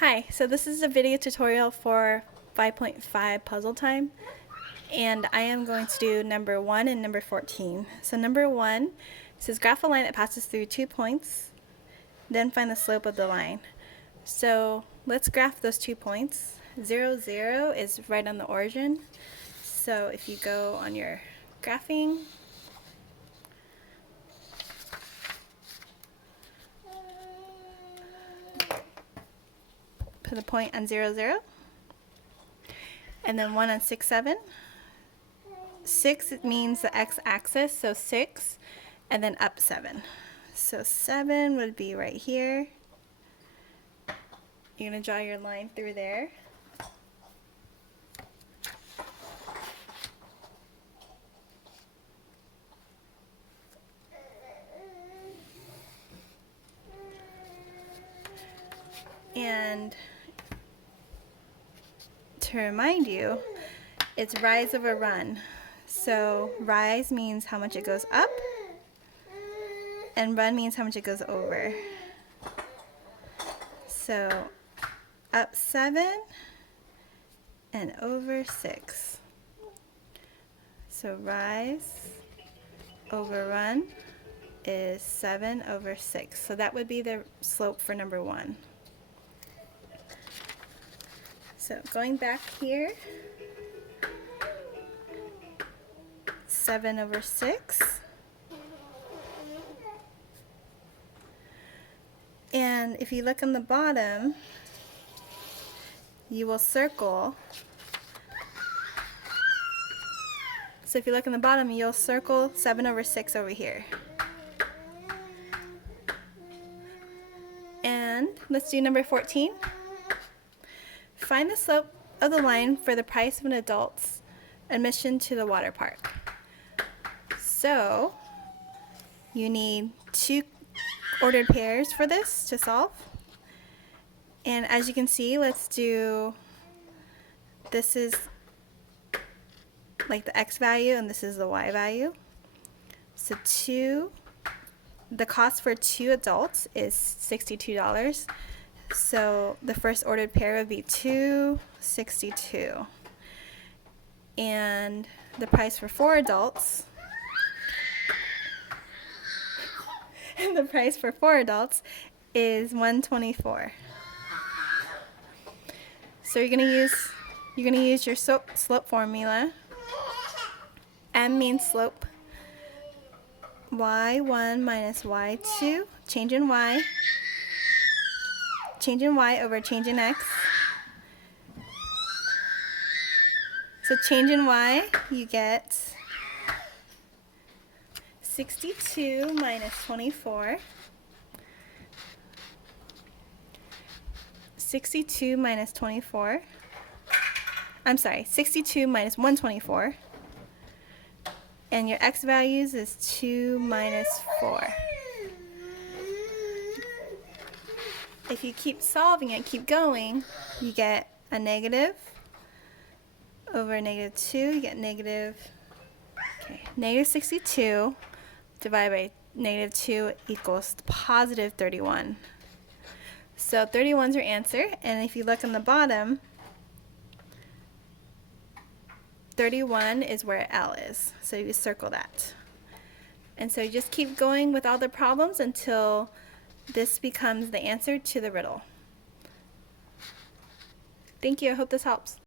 Hi, so this is a video tutorial for 5.5 puzzle time, and I am going to do number 1 and number 14. So number 1 says graph a line that passes through 2 points, then find the slope of the line. So let's graph those 2 points. 0, 0 is right on the origin. So if you go on your graphing, put a point on 0, 0, and then 1 on 6, 7. 6 means the x-axis, so 6, and then up 7. So 7 would be right here. You're going to draw your line through there. And to remind you, it's rise over run. So rise means how much it goes up, and run means how much it goes over. So up 7 and over 6. So rise over run is 7 over 6. So that would be the slope for number 1. So going back here, 7 over 6. And if you look on the bottom, you will circle. So if you look on the bottom, you'll circle 7 over 6 over here. And let's do number 14. Find the slope of the line for the price of an adult's admission to the water park. So you need 2 ordered pairs for this to solve. And as you can see, let's do, this is like the x value and this is the y value. So the cost for 2 adults is $62. So the first ordered pair would be $2.62. And the price for 4 adults the price for 4 adults is $1.24. So you're gonna use your slope formula. M means slope. y1 minus y2, change in y over change in x. So change in y, you get 62 minus 24. 62 minus 24. I'm sorry, 62 minus 124. And your x values is 2 minus 4. If you keep solving it, keep going, you get a negative over negative 2, you get negative 62 divided by negative 2 equals positive 31. So 31 is your answer, and if you look on the bottom, 31 is where L is, so you circle that. And so you just keep going with all the problems until this becomes the answer to the riddle. Thank you, I hope this helps.